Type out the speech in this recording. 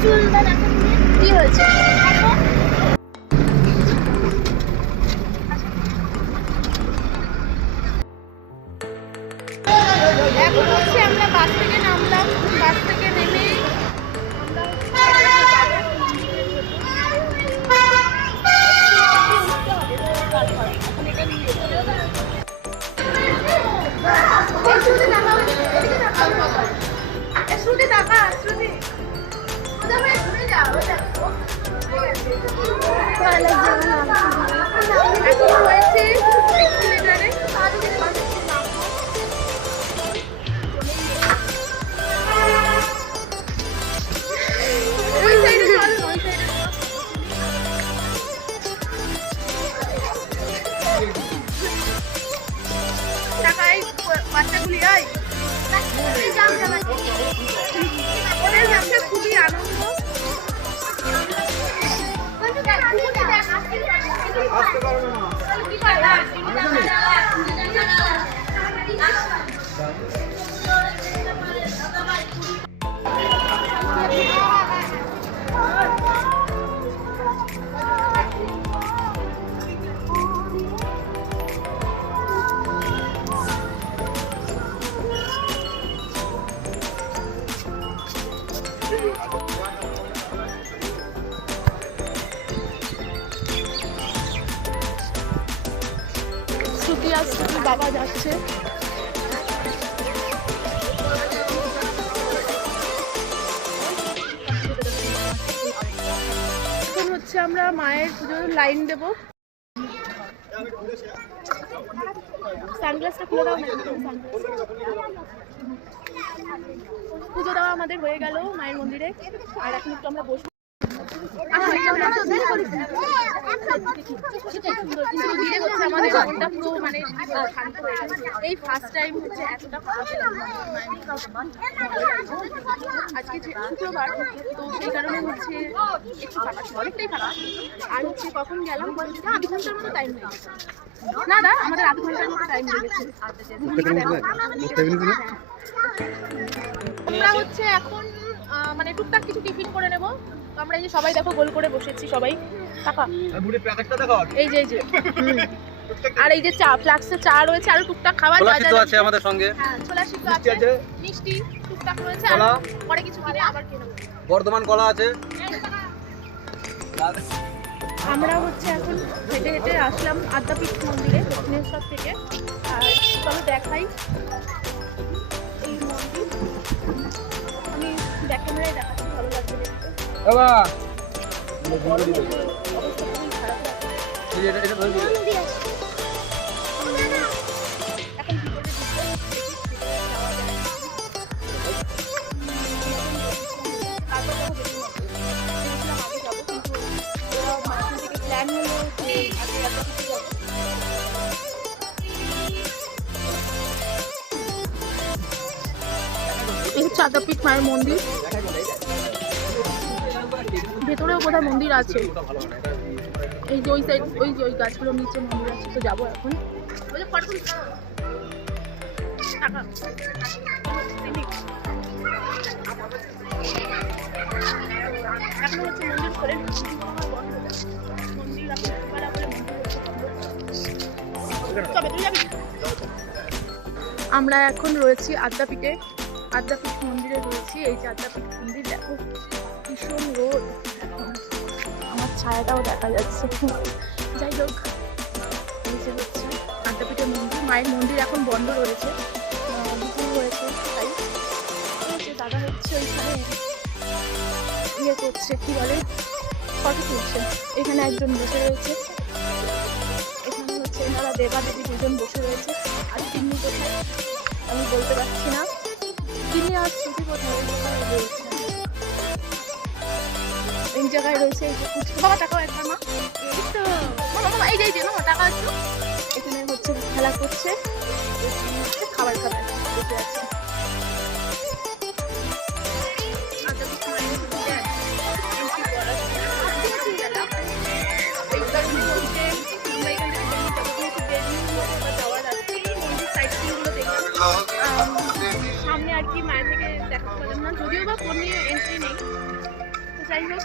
কি হয়েছে? এখন হচ্ছে আমরা বাস থেকে নামলাম, বাস থেকে নেমে খুবই আনন্দ। শ্রুতি আর শ্রুতির বাবা যাচ্ছে। এখন হচ্ছে আমরা মায়ের পুজোর লাইন দেবো। সানগ্লাসটা খুলে দাও না। পুজো দেওয়া আমাদের হয়ে গেল মায়ের মন্দিরে, আর এখন একটু আমরা বসবো। আমাদের মনটা পুরো মানে শান্ত হয়ে গেছে। এই ফার্স্ট টাইম হচ্ছে এতটা আজকে শুক্রবার, তো সেই কারণে হচ্ছে একটু ফাঁকা ছিল, অনেকটাই ফাঁকা। আর হচ্ছে কখন গেলাম আধ ঘন্টার মতো টাইম লেগেছে। না দা আমাদের আধ ঘন্টার মতো টাইম লেগেছে। আমরা হচ্ছে এখন মানে টুকটাক কিছু টিফিন করে নেব। আমরা এই যে সবাই দেখো গোল করে বসেছি সবাই। কাকা এই যে আর এই যে চা ফ্লাক্সে চা রয়েছে, আর টুকটাক খাবার আছে আমাদের সঙ্গে। হ্যাঁ ছোলা সিদ্ধ আছে, মিষ্টি টুকটাক রয়েছে, আর পরে কিছু কিনে আবার কিনে নেব। বর্ধমান কলা আছে। আমরা হচ্ছে এখন হেঁটে হেঁটে আসলাম আদ্যাপীঠ মন্দিরে দক্ষিণেশ্বর থেকে। আর চলো দেখাই এই মন্দির। আমি ব্যাক ক্যামেরায় দেখাচ্ছি, ভালো লাগবে দেখতে। এই হচ্ছে আদ্যাপীঠ মায়ের মন্দির। ভেতরেও বোধহয় মন্দির আছে। এই যে ওই সাইড ওই যে ওই গাছগুলোর নিচে মন্দির আছে, তো যাবো এখন। এখন হচ্ছে মন্দির করে আমরা এখন রয়েছি আদ্যাপীঠে, আদ্যাপীঠ মন্দিরে রয়েছি। এই যে আদ্যাপীঠ মন্দির, দেখো ভীষণ রোদ, আমার ছায়াটাও দেখা যাচ্ছে। যাই হোক, এই যে হচ্ছে আদ্যাপীঠের মন্দির। মায়ের মন্দির এখন বন্ধ রয়েছে, বিক্রি হয়েছে, তাই দাদা হচ্ছে ওইখানে ইয়ে করছে, কি বলে, ফটো তুলছে। এখানে একজন বসে রয়েছে, এখানে হচ্ছে এনারা দেবাদেবী দুজন বসে রয়েছে। আর তিনি কোথায় আমি বলতে পারছি না, তিনি আর শ্রুতি কোথায় রয়েছে। এই জায়গায় রয়েছে এই যে বাবা টাকাও একবার মা, এই তো এই যে না টাকা আছে, এখানে হচ্ছে খেলা করছে, খাবার খাবার বসে আছে। সামনে আর কি মায়ের থেকে দেখা পেলাম না, যদিও বা ফোন নিয়ে এন্ট্রি নেই, যাই হোক